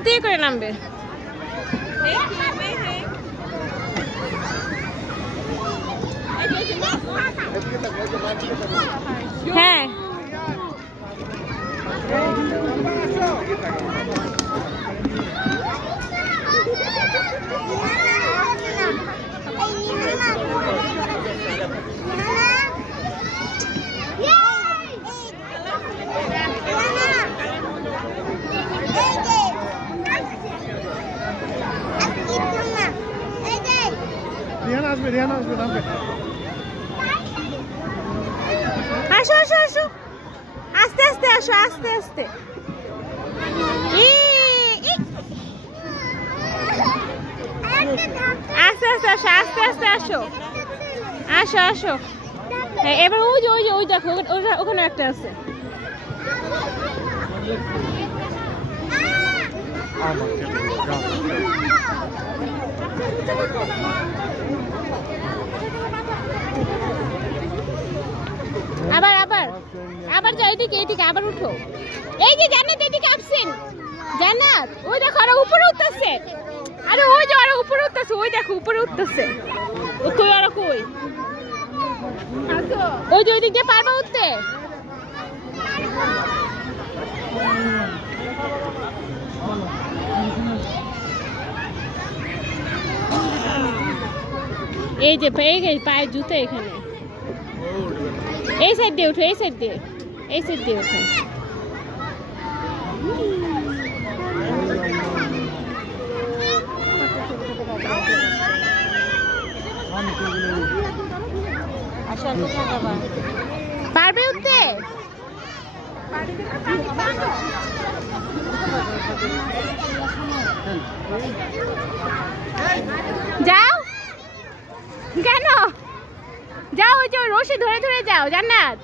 আস্তে করে নামবে। হ্যাঁ রিহান আসবে নামবে। আসো আসো আসো, আস্তে আস্তে আসো, আস্তে আস্তে। আস্তে আস্তে আসো, আস্তে আস্তে আসো, আসো আসো। হ্যাঁ এবার ওই যে ওই যে ওই দেখো ওখানে একটা আছে। আবার আবার আবার যাও এদিকে, এদিকে আবার উঠো। এই যে জান্নাত এদিকে আসছেন, জান্নাত ওই দেখো আরো উপরে উঠতেছে। আরে ওই যে আরো উপরে উঠতেছে, ওই দেখো উপরে উঠতেছে। কই আরো কই? ওই যে ওই দিক দিয়ে পারবা উঠতে? এই যে পায়ের জুতো এখানে। এই সাইড দিয়ে উঠো, এই সাইড দিয়ে, এই সাইড দিয়ে উঠো। পারবে উঠতে? যাও কেন? যাও ওই যে রশি ধরে ধরে যাও জান্নাত,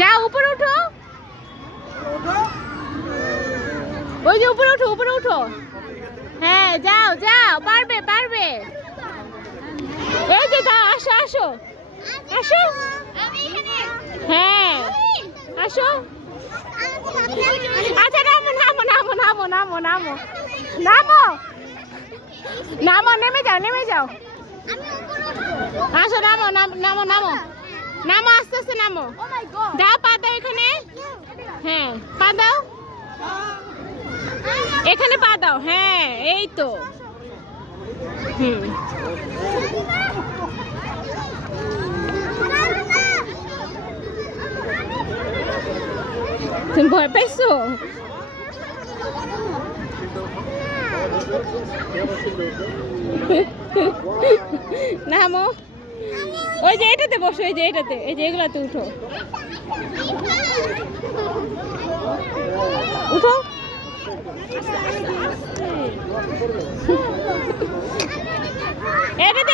যাও উপরে উঠো। ওই যে উপরে উঠো, উপরে উঠো। হ্যাঁ যাও যাও, পারবে পারবে। এই যে যাও, আসো আসো আসো। হ্যাঁ আসো। আচ্ছা নামো নামো নামো নামো নামো নামো নামো নামো, নেমে যাও নেমে যাও। আসো নামো নামো নামো নামো, আস্তে আস্তে নামো। যাও পা দাও এখানে। হ্যাঁ পা দাও এখানে, পা দাও। হ্যাঁ এই তো। তুমি ভয় পাইছো? নামো, ওই যে এটাতে বসো, এই যে এটাতে, এই যে এগুলাতে উঠো, উঠো। এটাতে